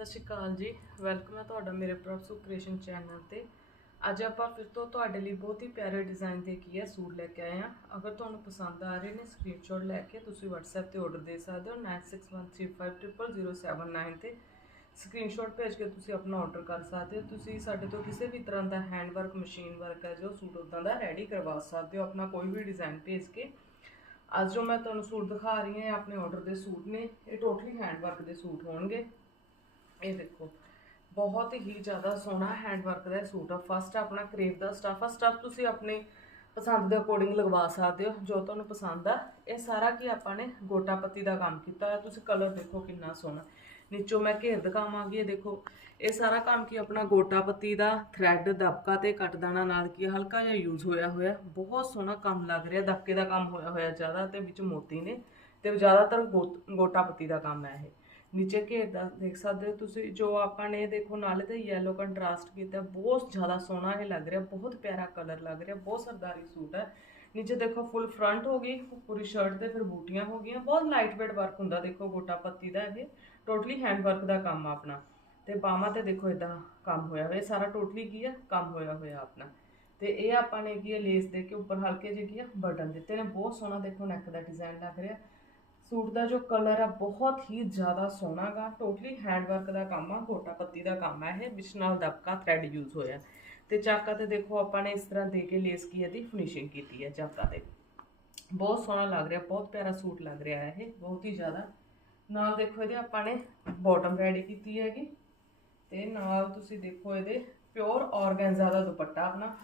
ਸਤਿ ਸ਼੍ਰੀ ਅਕਾਲ ਜੀ ਵੈਲਕਮ ਹੈ ਤੁਹਾਡਾ ਮੇਰੇ ਪ੍ਰੋਪਸੂ ਕ੍ਰੀਏਸ਼ਨ ਚੈਨਲ ਤੇ ਅੱਜ ਆਪਾਂ ਫਿਰ ਤੋਂ ਤੁਹਾਡੇ ਲਈ ਬਹੁਤ ਹੀ ਪਿਆਰੇ ਡਿਜ਼ਾਈਨ ਦੇ ਕੀ ਹੈ ਸੂਟ ਲੈ ਕੇ ਆਏ ਹਾਂ ਅਗਰ ਤੁਹਾਨੂੰ ਪਸੰਦ ਆ ਰਹੇ ਨੇ ਸਕਰੀਨਸ਼ਾਟ ਲੈ ਕੇ ਤੁਸੀਂ WhatsApp ਤੇ ਆਰਡਰ ਦੇ ਸਕਦੇ ਹੋ 9613500079 ਤੇ ਸਕਰੀਨਸ਼ਾਟ ਭੇਜ ਕੇ ਤੁਸੀਂ ਆਪਣਾ ਆਰਡਰ ਕਰ ਸਕਦੇ ਹੋ ਤੁਸੀਂ ਸਾਡੇ ਤੋਂ ਕਿਸੇ ਵੀ ਤਰ੍ਹਾਂ ਦਾ ਹੈਂਡ ਵਰਕ ਮਸ਼ੀਨ ਵਰਕ ਹੈ ਜੋ ਸੂਟ ਉਦਾਂ ਦਾ ਰੈਡੀ ਕਰਵਾ ਸਕਦੇ ਹੋ ਆਪਣਾ ਕੋਈ ਵੀ ਡਿਜ਼ਾਈਨ ਭੇਜ ਕੇ ਅੱਜ ਜੋ ਮੈਂ ਤੁਹਾਨੂੰ ਸੂਟ ਦਿਖਾ ਰਹੀ ਹਾਂ ਇਹ ਆਪਣੇ ਆਰਡਰ ਦੇ ਸੂਟ ਨੇ ਇਹ ਟੋਟਲੀ ਹੈਂਡ ਵਰਕ ਦੇ ਸੂਟ ਹੋਣਗੇ ਇਹ ਦੇਖੋ, ਬਹੁਤ ਹੀ ਜ਼ਿਆਦਾ ਸੋਹਣਾ ਹੈਂਡ ਵਰਕ ਦਾ ਸੂਟ ਆ। ਫਸਟ ਆਪਣਾ ਕਰੇਪ ਦਾ ਸਟਫ ਆ। ਸਟਫ ਤੁਸੀਂ ਆਪਣੀ ਪਸੰਦ ਦੇ ਅਕੋਰਡਿੰਗ ਲਗਵਾ ਸਕਦੇ ਹੋ, ਜੋ ਤੁਹਾਨੂੰ ਪਸੰਦ ਆ। ਇਹ ਸਾਰਾ ਕੀ ਆਪਾਂ ਨੇ ਗੋਟਾ ਪੱਤੀ ਦਾ ਕੰਮ ਕੀਤਾ ਹੋਇਆ। ਤੁਸੀਂ ਕਲਰ ਦੇਖੋ ਕਿੰਨਾ ਸੋਹਣਾ। ਨੀਚੋਂ ਮੈਂ ਘੇਰ ਦਿਖਾਵਾਂਗੀ, ਇਹ ਦੇਖੋ। ਇਹ ਸਾਰਾ ਕੰਮ ਕੀ ਆਪਣਾ ਗੋਟਾ ਪੱਤੀ ਦਾ ਥ੍ਰੈਡ ਦਬਕਾ ਤੇ ਕੱਟਦਾਣਾ ਨਾਲ ਕੀ ਹਲਕਾ ਜਿਹਾ ਯੂਜ਼ ਹੋਇਆ ਹੋਇਆ। ਬਹੁਤ ਸੋਹਣਾ ਕੰਮ ਲੱਗ ਰਿਹਾ। ਦਬਕੇ ਦਾ ਕੰਮ ਹੋਇਆ ਹੋਇਆ ਜ਼ਿਆਦਾ ਤੇ ਵਿੱਚ ਮੋਤੀ ਨੇ। ਤੇ ਜ਼ਿਆਦਾਤਰ ਗੋ- ਗੋਟਾ ਪੱਤੀ ਦਾ ਕੰਮ ਹੈ ਇਹ। ਨੀਚੇ ਘੇਰ ਦਾ ਦੇਖ ਸਕਦੇ ਹੋ ਤੁਸੀਂ, ਜੋ ਆਪਾਂ ਨੇ ਦੇਖੋ ਨਾਲੇ ਤੇ ਯੈਲੋ ਕੰਟਰਾਸਟ ਕੀਤਾ, ਬਹੁਤ ਜ਼ਿਆਦਾ ਸੋਹਣਾ ਇਹ ਲੱਗ ਰਿਹਾ, ਬਹੁਤ ਪਿਆਰਾ ਕਲਰ ਲੱਗ ਰਿਹਾ, ਬਹੁਤ ਸਰਦਾਰੀ ਸੂਟ ਹੈ। ਨੀਚੇ ਦੇਖੋ ਫੁੱਲ ਫਰੰਟ ਹੋ ਗਈ, ਪੂਰੀ ਸ਼ਰਟ ਤੇ ਫਿਰ ਬੂਟੀਆਂ ਹੋ ਗਈਆਂ, ਬਹੁਤ ਲਾਈਟ ਵੇਟ ਵਰਕ ਹੁੰਦਾ ਦੇਖੋ, ਗੋਟਾ ਪੱਤੀ ਦਾ ਇਹ ਟੋਟਲੀ ਹੈਂਡ ਵਰਕ ਦਾ ਕੰਮ ਆ ਆਪਣਾ। ਤੇ ਬਾਹਾਂ ਤੇ ਦੇਖੋ ਇਦਾਂ ਕੰਮ ਹੋਇਆ ਹੋਇਆ, ਇਹ ਸਾਰਾ ਟੋਟਲੀ ਕੀ ਆ, ਕੰਮ ਹੋਇਆ ਹੋਇਆ ਆਪਣਾ। ਤੇ ਇਹ ਆਪਾਂ ਨੇ ਕੀ ਹੈ ਲੇਸ ਦੇ ਕੇ ਉੱਪਰ ਹਲਕੇ ਜਿਹੇ ਕੀ ਆ ਬਟਨ ਦਿੱਤੇ ਨੇ, ਬਹੁਤ ਸੋਹਣਾ ਦੇਖੋ ਨੈਕ ਦਾ ਡਿਜ਼ਾਈਨ ਲੱਗ ਰਿਹਾ। ਸੂਟ ਦਾ ਜੋ ਕਲਰ ਆ, ਬਹੁਤ ਹੀ ਜ਼ਿਆਦਾ ਸੋਹਣਾ ਗਾ। ਟੋਟਲੀ ਹੈਂਡਵਰਕ ਦਾ ਕੰਮ ਆ, ਗੋਟਾ ਪੱਤੀ ਦਾ ਕੰਮ ਆ ਇਹ ਵਿੱਚ ਨਾਲ ਦਬਕਾ ਥ੍ਰੈਡ ਯੂਜ਼ ਹੋਇਆ। ਤੇ ਚਾਕਾ ਤੇ ਦੇਖੋ, ਆਪਾਂ ਨੇ ਇਸ ਤਰ੍ਹਾਂ ਦੇ ਕੇ ਲੇਸ ਕੀ ਇਹਦੀ ਫਿਨਿਸ਼ਿੰਗ ਕੀਤੀ ਹੈ ਚਾਕਾ ਤੇ। ਬਹੁਤ ਸੋਹਣਾ ਲੱਗ ਰਿਹਾ, ਬਹੁਤ ਪਿਆਰਾ ਸੂਟ ਲੱਗ ਰਿਹਾ ਹੈ ਇਹ, ਬਹੁਤ ਹੀ ਜ਼ਿਆਦਾ। ਨਾਲ ਦੇਖੋ ਇਹਦੇ ਆਪਾਂ ਨੇ ਬਾਟਮ ਰੈਡੀ ਕੀਤੀ ਹੈਗੀ। ਤੇ ਨਾਲ ਤੁਸੀਂ ਦੇਖੋ ਇਹਦੇ ਪਿਓਰ ਔਰਗੈਂਜ਼ਾ ਦਾ ਦੁਪੱਟਾ ਆਪਣਾ।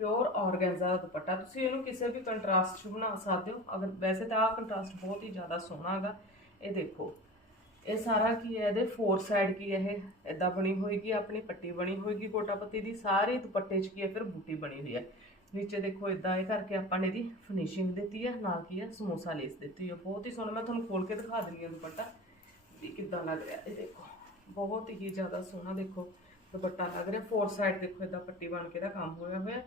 ਪਿਓਰ ਔਰਗੈਂਜ਼ਾ ਦੁਪੱਟਾ। ਤੁਸੀਂ ਇਹਨੂੰ ਕਿਸੇ ਵੀ ਕੰਟਰਾਸਟ 'ਚ ਬਣਾ ਸਕਦੇ ਹੋ। ਅਗਰ ਵੈਸੇ ਤਾਂ ਆਹ ਕੰਟਰਾਸਟ ਬਹੁਤ ਹੀ ਜ਼ਿਆਦਾ ਸੋਹਣਾ ਹੈਗਾ। ਇਹ ਦੇਖੋ। ਇਹ ਸਾਰਾ ਕੀ ਹੈ? ਇਹਦੇ ਫੋਰ ਸਾਈਡ ਕੀ ਹੈ ਇਹ? ਇਦਾਂ ਬਣੀ ਹੋਏਗੀ, ਆਪਣੀ ਪੱਟੀ ਬਣੀ ਹੋਏਗੀ ਕੋਟਾ ਪੱਤੀ ਦੀ। ਸਾਰੀ ਦੁਪੱਟੇ 'ਚ ਕੀ ਹੈ? ਫਿਰ ਬੂਟੀ ਬਣੀ ਹੋਈ ਹੈ। ਨੀਚੇ ਦੇਖੋ ਇਦਾਂ ਇਹ ਕਰਕੇ ਆਪਾਂ ਨੇ ਇਹਦੀ ਫਿਨਿਸ਼ਿੰਗ ਦਿੱਤੀ ਹੈ। ਨਾਲ ਕੀ ਹੈ? ਸਮੋਸਾ ਲੇਸ ਦਿੱਤੀ ਹੈ। ਬਹੁਤ ਹੀ ਸੋਹਣਾ। ਮੈਂ ਤੁਹਾਨੂੰ ਖੋਲ ਕੇ ਦਿਖਾ ਦਿੰਦੀ ਹਾਂ ਦੁਪੱਟਾ। ਵੀ ਕਿੱਦਾਂ ਲੱਗ ਰਿਹਾ। ਇਹ ਦੇਖੋ। ਬਹੁਤ ਹੀ ਜ਼ਿਆਦਾ ਸੋਹਣਾ ਦੇਖੋ ਦੁਪੱਟਾ ਲੱਗ ਰਿਹਾ। ਫੋਰ ਸਾਈਡ ਦੇਖੋ ਇਦਾਂ ਪੱਟੀ ਬਣ ਕੇ ਦਾ ਕੰਮ ਹੋਇਆ ਹੋਇਆ।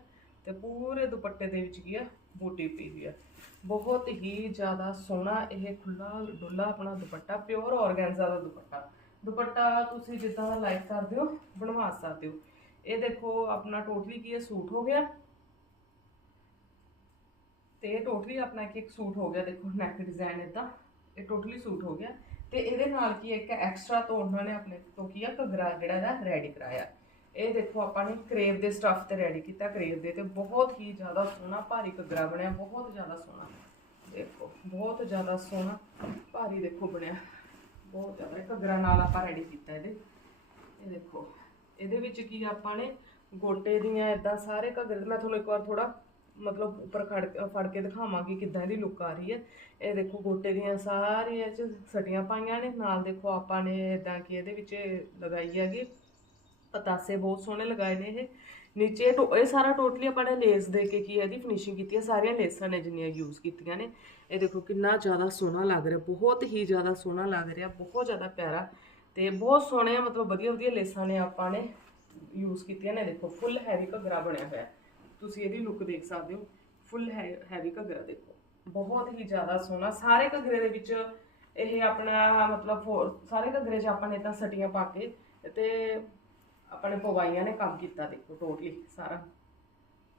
ਤੇ ਪੂਰੇ ਦੁਪੱਟੇ ਦੇ ਵਿੱਚ ਕੀ ਆ? ਬੂਟੀ ਪਈ ਹੋਈ ਆ। ਬਹੁਤ ਹੀ ਜ਼ਿਆਦਾ ਸੋਹਣਾ ਇਹ ਖੁੱਲਾ ਡੁੱਲਾ ਆਪਣਾ ਦੁਪੱਟਾ ਪਿਓਰ ਔਰਗੈਂਜ਼ਾ ਦਾ ਦੁਪੱਟਾ। ਦੁਪੱਟਾ ਤੁਸੀਂ ਜਿੱਦਾਂ ਦਾ ਲਾਈਕ ਕਰਦੇ ਹੋ, ਬਣਵਾ ਸਕਦੇ ਹੋ। ਇਹ ਦੇਖੋ, ਆਪਣਾ ਟੋਟਲੀ ਕੀ ਹੈ ਸੂਟ ਹੋ ਗਿਆ। ਤੇ ਇਹ ਟੋਟਲੀ ਆਪਣਾ ਇੱਕ ਇੱਕ ਸੂਟ ਹੋ ਗਿਆ। ਦੇਖੋ ਨੈਕ ਡਿਜ਼ਾਈਨ ਇਦਾਂ ਇਹ ਟੋਟਲੀ ਸੂਟ ਹੋ ਗਿਆ। ਤੇ ਇਹਦੇ ਨਾਲ ਕੀ ਇੱਕ ਐਕਸਟਰਾ ਤੋਂ ਉਹਨਾਂ ਨੇ ਆਪਣੇ ਤੋਂ ਕੀ ਆ? ਘੱਗਰਾ ਜਿਹੜਾ ਇਹਦਾ ਰੈਡੀ ਕਰਾਇਆ। ਇਹ ਦੇਖੋ, ਆਪਾਂ ਨੇ ਕਰੇਵ ਦੇ ਸਟਫ ਤੇ ਰੈਡੀ ਕੀਤਾ। ਕਰੇਵ ਦੇ ਤੇ ਬਹੁਤ ਹੀ ਜ਼ਿਆਦਾ ਸੋਹਣਾ, ਭਾਰੀ ਘੱਗਰਾ ਬਣਿਆ, ਬਹੁਤ ਜ਼ਿਆਦਾ ਸੋਹਣਾ। ਦੇਖੋ, ਬਹੁਤ ਜ਼ਿਆਦਾ ਸੋਹਣਾ, ਭਾਰੀ ਦੇਖੋ ਬਣਿਆ। ਬਹੁਤ ਜ਼ਿਆਦਾ ਇਹ ਘੱਗਰਾ ਨਾਲ ਆਪਾਂ ਰੈਡੀ ਕੀਤਾ ਇਹਦੇ। ਇਹ ਦੇਖੋ, ਇਹਦੇ ਵਿੱਚ ਕੀ ਆਪਾਂ ਨੇ, ਗੋਟੇ ਦੀਆਂ ਇਦਾਂ ਸਾਰੇ ਘੱਗਰੇ ਮੈਂ ਤੁਹਾਨੂੰ ਇੱਕ ਵਾਰ ਥੋੜਾ ਮਤਲਬ ਉੱਪਰ ਖੜ ਫੜ ਕੇ ਦਿਖਾਵਾਂਗੀ ਕਿੱਦਾਂ ਇਹਦੀ ਲੁੱਕ ਆ ਰਹੀ ਹੈ। ਇਹ ਦੇਖੋ, ਗੋਟੇ ਦੀਆਂ ਸਾਰੀਆਂ ਚ ਸਟੀਆਂ ਪਾਈਆਂ ਨੇ। ਨਾਲ ਦੇਖੋ, ਆਪਾਂ ਨੇ ਇਦਾਂ ਕਿ ਇਹਦੇ ਵਿੱਚ ਲਗਾਈ ਹੈਗੀ ਪਤਾਸੇ ਬਹੁਤ ਸੋਹਣੇ ਲਗਾਏ ਨੇ ਇਹ। ਨੀਚੇ ਟੋ- ਇਹ ਸਾਰਾ ਟੋਟਲੀ ਆਪਾਂ ਨੇ ਲੇਸ ਦੇ ਕੇ ਕੀ ਹੈ ਇਹਦੀ ਫਿਨਿਸ਼ਿੰਗ ਕੀਤੀ ਹੈ। ਸਾਰੀਆਂ ਲੇਸਾਂ ਨੇ ਜਿੰਨੀਆਂ ਯੂਜ਼ ਕੀਤੀਆਂ ਨੇ। ਇਹ ਦੇਖੋ ਕਿੰਨਾ ਜ਼ਿਆਦਾ ਸੋਹਣਾ ਲੱਗ ਰਿਹਾ, ਬਹੁਤ ਹੀ ਜ਼ਿਆਦਾ ਸੋਹਣਾ ਲੱਗ ਰਿਹਾ, ਬਹੁਤ ਜ਼ਿਆਦਾ ਪਿਆਰਾ। ਤੇ ਬਹੁਤ ਸੋਹਣੇ ਮਤਲਬ ਵਧੀਆ ਵਧੀਆ ਲੇਸਾਂ ਨੇ ਆਪਾਂ ਨੇ ਯੂਜ਼ ਕੀਤੀਆਂ ਨੇ। ਦੇਖੋ ਫੁੱਲ ਹੈਵੀ ਘੱਗਰਾ ਬਣਿਆ ਹੋਇਆ। ਤੁਸੀਂ ਇਹਦੀ ਲੁੱਕ ਦੇਖ ਸਕਦੇ ਹੋ। ਫੁੱਲ ਹੈਵੀ ਘੱਗਰਾ ਦੇਖੋ। ਬਹੁਤ ਹੀ ਜ਼ਿਆਦਾ ਸੋਹਣਾ। ਸਾਰੇ ਘੱਗਰੇ ਦੇ ਵਿੱਚ ਇਹ ਆਪਣਾ ਮਤਲਬ ਫੋਰ ਸਾਰੇ ਘੱਗਰੇ 'ਚ ਆਪਾਂ ਨੇ ਤਾਂ ਸਟੀਆਂ ਪਾ ਕੇ ਤੇ ਆਪਣੇ ਪਵਾਈਆਂ ਨੇ ਕੰਮ ਕੀਤਾ ਦੇਖੋ ਟੋਟਲੀ ਸਾਰਾ।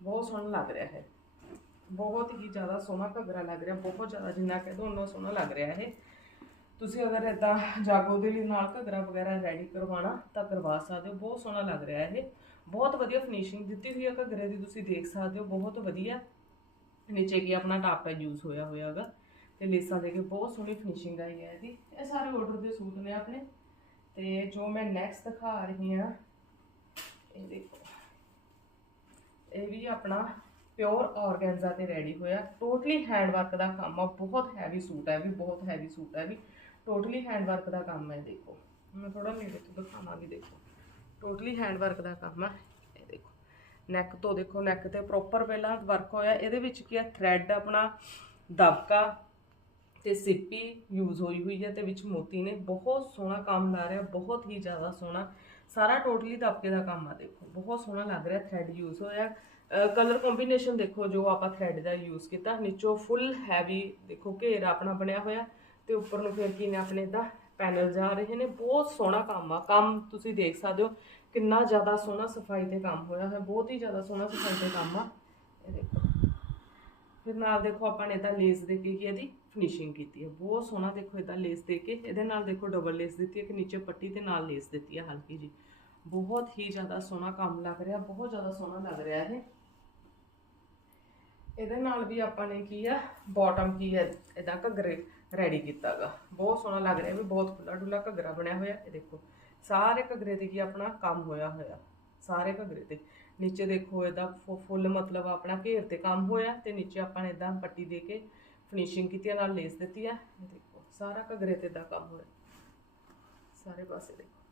ਬਹੁਤ ਸੋਹਣਾ ਲੱਗ ਰਿਹਾ ਹੈ ਬਹੁਤ ਹੀ ਜ਼ਿਆਦਾ ਸੋਹਣਾ ਘੱਗਰਾ ਲੱਗ ਰਿਹਾ, ਬਹੁਤ ਜ਼ਿਆਦਾ ਜਿੰਨਾ ਕਹਿ ਦੋ ਉਨਾ ਸੋਹਣਾ ਲੱਗ ਰਿਹਾ ਇਹ। ਤੁਸੀਂ ਅਗਰ ਇਦਾਂ ਜਾਗੋ ਦੇ ਲਈ ਨਾਲ ਘੱਗਰਾ ਵਗੈਰਾ ਰੈਡੀ ਕਰਵਾਉਣਾ ਤਾਂ ਕਰਵਾ ਸਕਦੇ ਹੋ, ਬਹੁਤ ਸੋਹਣਾ ਲੱਗ ਰਿਹਾ ਇਹ। ਬਹੁਤ ਵਧੀਆ ਫਿਨਿਸ਼ਿੰਗ ਦਿੱਤੀ ਹੋਈ ਹੈ ਘੱਗਰੇ ਦੀ, ਤੁਸੀਂ ਦੇਖ ਸਕਦੇ ਹੋ, ਬਹੁਤ ਵਧੀਆ। ਨੀਚੇ ਕੀ ਆਪਣਾ ਟਾਪਾ ਯੂਜ਼ ਹੋਇਆ ਹੋਇਆ ਹੈਗਾ। ਤੇ ਲੇਸਾਂ ਦੇ ਕੇ ਬਹੁਤ ਸੋਹਣੀ ਫਿਨਿਸ਼ਿੰਗ ਆਈ ਹੈ ਇਹਦੀ। ਇਹ ਸਾਰੇ ਆਰਡਰ ਦੇ ਸੂਟ ਨੇ ਆਪਣੇ। ਤੇ ਜੋ ਮੈਂ ਨੈਕਸਟ ਦਿਖਾ ਰਹੀ ਹਾਂ ਇਹ ਦੇਖੋ। ਇਹ ਵੀ ਆਪਣਾ ਪਿਓਰ ਔਰਗੈਂਜ਼ਾ ਤੇ ਰੈਡੀ ਹੋਇਆ। ਟੋਟਲੀ ਹੈਂਡ ਵਰਕ ਦਾ ਕੰਮ ਆ। ਬਹੁਤ ਹੈਵੀ ਸੂਟ ਹੈ ਵੀ ਬਹੁਤ ਹੈਵੀ ਸੂਟ ਹੈ ਵੀ ਟੋਟਲੀ ਹੈਂਡ ਵਰਕ ਦਾ ਕੰਮ ਹੈ ਦੇਖੋ। ਮੈਂ ਥੋੜਾ ਨੇੜੇ ਤੋਂ ਦਿਖਾਵਾਂਗੀ, ਦੇਖੋ। ਟੋਟਲੀ ਹੈਂਡ ਵਰਕ ਦਾ ਕੰਮ ਹੈ ਇਹ ਦੇਖੋ। ਨੈਕ ਤੋਂ ਦੇਖੋ। ਨੈਕ ਤੇ ਪ੍ਰੋਪਰ ਪਹਿਲਾਂ ਵਰਕ ਹੋਇਆ। ਇਹਦੇ ਵਿੱਚ ਕੀ ਹੈ ਥ੍ਰੈਡ ਆਪਣਾ ਦਬਕਾ ਤੇ ਸਿੱਪੀ ਯੂਜ਼ ਹੋਈ ਹੋਈ ਹੈ ਤੇ ਵਿੱਚ ਮੋਤੀ ਨੇ। ਬਹੁਤ ਸੋਹਣਾ ਕੰਮ ਲਾ ਰਿਹਾ। ਬਹੁਤ ਹੀ ਜ਼ਿਆਦਾ ਸੋਹਣਾ। ਸਾਰਾ ਟੋਟਲੀ ਦਬਕੇ ਦਾ ਕੰਮ ਆ, ਦੇਖੋ। ਬਹੁਤ ਸੋਹਣਾ ਲੱਗ ਰਿਹਾ ਥ੍ਰੈਡ ਯੂਜ਼ ਹੋਇਆ। ਕਲਰ ਕੰਬੀਨੇਸ਼ਨ ਦੇਖੋ, ਜੋ ਆਪਾਂ ਥ੍ਰੈਡ ਦਾ ਯੂਜ਼ ਕੀਤਾ, ਨੀਚੋਂ ਫੁੱਲ ਹੈਵੀ ਦੇਖੋ, ਘੇਰਾ ਆਪਣਾ ਬਣਿਆ ਹੋਇਆ। ਤੇ ਉੱਪਰ ਨੂੰ ਫਿਰ ਕੀ ਨੇ ਆਪਣੇ ਦਾ ਪੈਨਲ ਜਾ ਰਹੇ ਨੇ। ਬਹੁਤ ਸੋਹਣਾ ਕੰਮ ਆ। ਕੰਮ ਤੁਸੀਂ ਦੇਖ ਸਕਦੇ ਹੋ, ਕਿੰਨਾ ਜ਼ਿਆਦਾ ਸੋਹਣਾ ਸਫ਼ਾਈ ਤੇ ਕੰਮ ਹੋਇਆ ਹੈ ਬਹੁਤ ਹੀ ਜ਼ਿਆਦਾ ਸੋਹਣਾ ਸਫ਼ਾਈ ਤੇ ਕੰਮ ਆ। ਇਹ ਦੇਖੋ। ਫਿਰ ਨਾਲ ਦੇਖੋ ਆਪਾਂ ਨੇ ਤਾਂ ਲੇਸ ਦੇ ਕੇ ਕੀ ਇਹਦੀ ਫਿਨਿਸ਼ਿੰਗ ਕੀਤੀ ਹੈ ਬਹੁਤ ਸੋਹਣਾ ਦੇਖੋ ਇਹਦਾ ਲੇਸ ਦੇ ਕੇ, ਇਹਦੇ ਨਾਲ ਦੇਖੋ ਡਬਲ ਲੇਸ ਦਿੱਤੀ ਹੈ ਕਿ ਨੀਚੇ ਪੱਟੀ ਤੇ ਨਾਲ ਲੇਸ ਦਿੱਤੀ ਹੈ ਹਲਕੀ ਜੀ ਬਹੁਤ ਹੀ ਜ਼ਿਆਦਾ ਸੋਹਣਾ ਕੰਮ ਲੱਗ ਰਿਹਾ, ਬਹੁਤ ਜ਼ਿਆਦਾ ਸੋਹਣਾ ਲੱਗ ਰਿਹਾ ਇਹ। ਇਹਦੇ ਨਾਲ ਵੀ ਆਪਾਂ ਨੇ ਕੀ ਆ ਬਾਟਮ ਕੀ ਹੈ ਇਹਦਾ ਘੱਗਰੇ ਰੈਡੀ ਕੀਤਾਗਾ। ਬਹੁਤ ਸੋਹਣਾ ਲੱਗ ਰਿਹਾ ਵੀ ਬਹੁਤ ਖੁੱਲਾ ਡੁੱਲਾ ਘੱਗਰਾ ਬਣਿਆ ਹੋਇਆ, ਇਹ ਦੇਖੋ। ਸਾਰੇ ਘੱਗਰੇ ਤੇ ਕੀ ਆਪਣਾ ਕੰਮ ਹੋਇਆ ਹੋਇਆ, ਸਾਰੇ ਘੱਗਰੇ ਤੇ। ਨੀਚੇ ਦੇਖੋ ਇਹਦਾ ਫੁ- ਫੁੱਲ ਮਤਲਬ ਆਪਣਾ ਘੇਰ ਤੇ ਕੰਮ ਹੋਇਆ ਤੇ ਨੀਚੇ ਆਪਾਂ ਨੇ ਇਦਾਂ ਪੱਟੀ ਦੇ ਕੇ ਫਿਨਿਸ਼ਿੰਗ ਕੀਤੀ ਹੈ, ਨਾਲ ਲੇਸ ਦਿੱਤੀ ਹੈ ਦੇਖੋ ਸਾਰਾ ਘੱਗਰੇ ਤੇ ਇਦਾਂ ਕੰਮ ਹੋਇਆ। ਸਾਰੇ ਪਾਸੇ ਦੇਖੋ।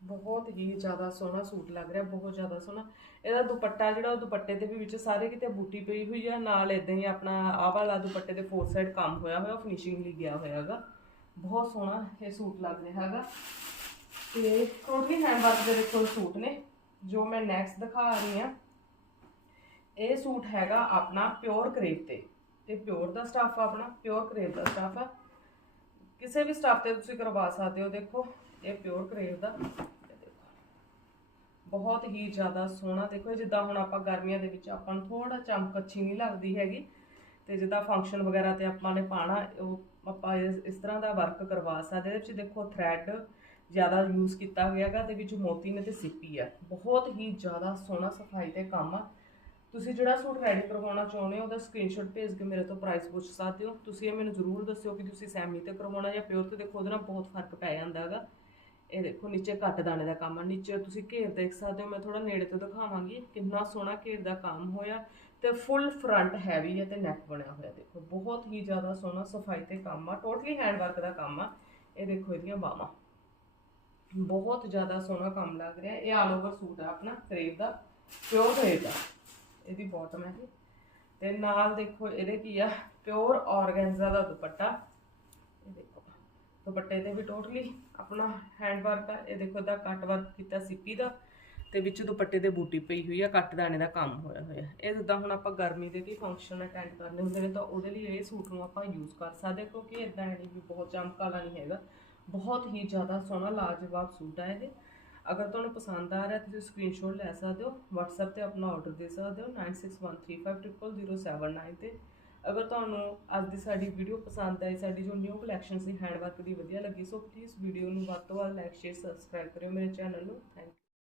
ਬਹੁਤ ਹੀ ਜ਼ਿਆਦਾ ਸੋਹਣਾ ਸੂਟ ਲੱਗ ਰਿਹਾ ਬਹੁਤ ਜ਼ਿਆਦਾ ਸੋਹਣਾ। ਇਹਦਾ ਦੁਪੱਟਾ ਜਿਹੜਾ ਉਹ ਦੁਪੱਟੇ ਦੇ ਵੀ ਵਿੱਚ ਸਾਰੇ ਕਿਤੇ ਬੂਟੀ ਪਈ ਹੋਈ ਆ ਨਾਲ ਇਦਾਂ ਹੀ ਆਪਣਾ ਆਹ ਵਾਲਾ ਦੁਪੱਟੇ ਦੇ ਫੋਰ ਸਾਈਡ ਕੰਮ ਹੋਇਆ ਹੋਇਆ ਫਿਨਿਸ਼ਿੰਗ ਲਈ ਗਿਆ ਹੋਇਆ ਹੈਗਾ। ਬਹੁਤ ਸੋਹਣਾ ਇਹ ਸੂਟ ਲੱਗ ਰਿਹਾ ਹੈਗਾ। ਤੇ ਟੋਟਲੀ ਹੈਂਡ ਵਰਕ ਦੇ ਦੇਖੋ ਸੂਟ ਨੇ, ਜੋ ਮੈਂ ਨੈਕਸਟ ਦਿਖਾ ਰਹੀ ਹਾਂ। ਇਹ ਸੂਟ ਹੈਗਾ ਆਪਣਾ ਪਿਓਰ ਕਰੇਪ ਤੇ। ਤੇ ਪਿਓਰ ਦਾ ਸਟਾਫ ਆਪਣਾ ਪਿਓਰ ਕਰੇਪ ਦਾ ਸਟਾਫ ਆ। ਕਿਸੇ ਵੀ ਸਟਾਫ ਤੇ ਤੁਸੀਂ ਕਰਵਾ ਸਕਦੇ ਹੋ, ਦੇਖੋ, ਇਹ ਪਿਓਰ ਕਰੇਪ ਦਾ। ਦੇਖੋ, ਬਹੁਤ ਹੀ ਜ਼ਿਆਦਾ ਸੋਹਣਾ। ਦੇਖੋ ਜਿੱਦਾਂ ਹੁਣ ਆਪਾਂ ਗਰਮੀਆਂ ਦੇ ਵਿੱਚ ਆਪਾਂ ਨੂੰ ਥੋੜਾ ਚਮਕ ਅੱਛੀ ਨਹੀਂ ਲੱਗਦੀ ਹੈਗੀ। ਤੇ ਜਿੱਦਾਂ ਫੰਕਸ਼ਨ ਵਗੈਰਾ ਤੇ ਆਪਾਂ ਨੇ ਪਾਣਾ ਉਹ ਆਪਾਂ ਇਸ ਤਰ੍ਹਾਂ ਦਾ ਵਰਕ ਕਰਵਾ ਸਕਦੇ ਇਹਦੇ ਵਿੱਚ ਦੇਖੋ ਥ੍ਰੈਡ ਜ਼ਿਆਦਾ ਯੂਜ਼ ਕੀਤਾ ਗਿਆ ਹੈਗਾ ਤੇ ਵਿੱਚ ਮੋਤੀ ਨੇ ਤੇ ਸਿੱਪੀ ਆ। ਬਹੁਤ ਹੀ ਜ਼ਿਆਦਾ ਸੋਹਣਾ ਸਫ਼ਾਈ ਤੇ ਕੰਮ ਆ। ਤੁਸੀਂ ਜਿਹੜਾ ਸੂਟ ਰੈਡੀ ਕਰਵਾਉਣਾ ਚਾਹੁੰਦੇ ਹੋ, ਉਹਦਾ ਸਕਰੀਨਸ਼ਾਟ ਭੇਜ ਕੇ ਮੇਰੇ ਤੋਂ ਪ੍ਰਾਈਸ ਪੁੱਛ ਸਕਦੇ ਹੋ। ਤੁਸੀਂ ਇਹ ਮੈਨੂੰ ਜ਼ਰੂਰ ਦੱਸਿਓ ਕਿ ਤੁਸੀਂ ਸੈਮੀ ਤੇ ਕਰਵਾਉਣਾ ਜਾਂ ਪਿਓਰ ਤੇ ਦੇਖੋ, ਉਹਦੇ ਨਾਲ ਬਹੁਤ ਫ਼ਰਕ ਪੈ ਜਾਂਦਾ ਹੈਗਾ। ਇਹ ਦੇਖੋ ਨੀਚੇ ਕੱਟ ਦਾਣੇ ਦਾ ਕੰਮ ਆ। ਨੀਚੇ ਤੁਸੀਂ ਘੇਰ ਦੇਖ ਸਕਦੇ ਹੋ, ਮੈਂ ਥੋੜਾ ਨੇੜੇ ਤੋਂ ਦਿਖਾਵਾਂਗੀ ਕਿੰਨਾ ਸੋਹਣਾ ਘੇਰ ਦਾ ਕੰਮ ਹੋਇਆ ਤੇ ਫੁੱਲ ਫਰੰਟ ਹੈਵੀ ਹੈ ਤੇ ਨੈਕ ਬਣਿਆ ਹੋਇਆ। ਦੇਖੋ, ਬਹੁਤ ਹੀ ਜ਼ਿਆਦਾ ਸੋਹਣਾ ਸਫ਼ਾਈ ਤੇ ਕੰਮ ਆ ਟੋਟਲੀ ਹੈਂਡ ਵਰਕ ਦਾ ਕੰਮ ਆ। ਇਹ ਦੇਖੋ ਇਹਦੀਆਂ ਬਾਹਾਂ। ਬਹੁਤ ਜ਼ਿਆਦਾ ਸੋਹਣਾ ਕੰਮ ਲੱਗ ਰਿਹਾ। ਇਹ ਆਲ ਓਵਰ ਸੂਟ ਆ ਆਪਣਾ ਕਰੇਵ ਦਾ ਪਿਓਰ ਕਰੇਵ ਦਾ। ਇਹਦੀ ਬਾਟਮ ਹੈ ਇਹ ਤੇ ਨਾਲ ਦੇਖੋ ਇਹਦੇ ਕੀ ਆ ਪਿਓਰ ਔਰਗੈਂਜ਼ਾ ਦਾ ਦੁਪੱਟਾ। ਇਹ ਦੇਖੋ। ਦੁਪੱਟੇ ਤੇ ਵੀ ਟੋਟਲੀ ਆਪਣਾ ਹੈਂਡ ਵਰਕ ਆ। ਇਹ ਦੇਖੋ ਦਾ ਕੱਟ ਵਰਕ ਕੀਤਾ ਸਿੱਪੀ ਦਾ ਤੇ ਵਿੱਚ ਦੁਪੱਟੇ ਦੇ ਬੂਟੀ ਪਈ ਹੋਈ ਆ, ਕੱਟ ਦਾਣੇ ਦਾ ਕੰਮ ਹੋਇਆ ਹੋਇਆ। ਇਹ ਜਿੱਦਾਂ ਹੁਣ ਆਪਾਂ ਗਰਮੀ ਦੇ ਵੀ ਫੰਕਸ਼ਨ ਅਟੈਂਡ ਕਰਨੇ ਹੁੰਦੇ ਨੇ, ਤਾਂ ਉਹਦੇ ਲਈ ਇਹ ਸੂਟ ਨੂੰ ਆਪਾਂ ਯੂਜ਼ ਕਰ ਸਕਦੇ ਕਿਉਂਕਿ ਇਦਾਂ ਨਹੀਂ ਵੀ ਬਹੁਤ ਚਮਕ ਵਾਲਾ ਨਹੀਂ ਹੈਗਾ। ਬਹੁਤ ਹੀ ਜ਼ਿਆਦਾ ਸੋਹਣਾ, ਲਾਜਵਾਬ ਸੂਟ ਆ ਇਹ। ਅਗਰ ਤੁਹਾਨੂੰ ਪਸੰਦ ਆ ਰਿਹਾ, ਤੁਸੀਂ ਸਕਰੀਨਸ਼ਾਟ ਲੈ ਸਕਦੇ ਹੋ। WhatsApp ਤੇ ਆਪਣਾ ਆਰਡਰ ਦੇ ਸਕਦੇ ਹੋ 9613500079 ਤੇ। ਅਗਰ ਤੁਹਾਨੂੰ ਅੱਜ ਦੀ ਸਾਡੀ ਵੀਡੀਓ ਪਸੰਦ ਆਈ, ਸਾਡੀ ਜੋ ਨਿਊ ਕਲੈਕਸ਼ਨ ਸੀ ਹੈਂਡਵਰਕ ਦੀ ਵਧੀਆ ਲੱਗੀ ਸੋ ਪਲੀਜ਼ ਵੀਡੀਓ ਨੂੰ ਵੱਧ ਤੋਂ ਵੱਧ ਲਾਈਕ ਸ਼ੇਅਰ ਸਬਸਕ੍ਰਾਈਬ ਕਰਿਓ ਮੇਰੇ ਚੈਨਲ ਨੂੰ। ਥੈਂਕ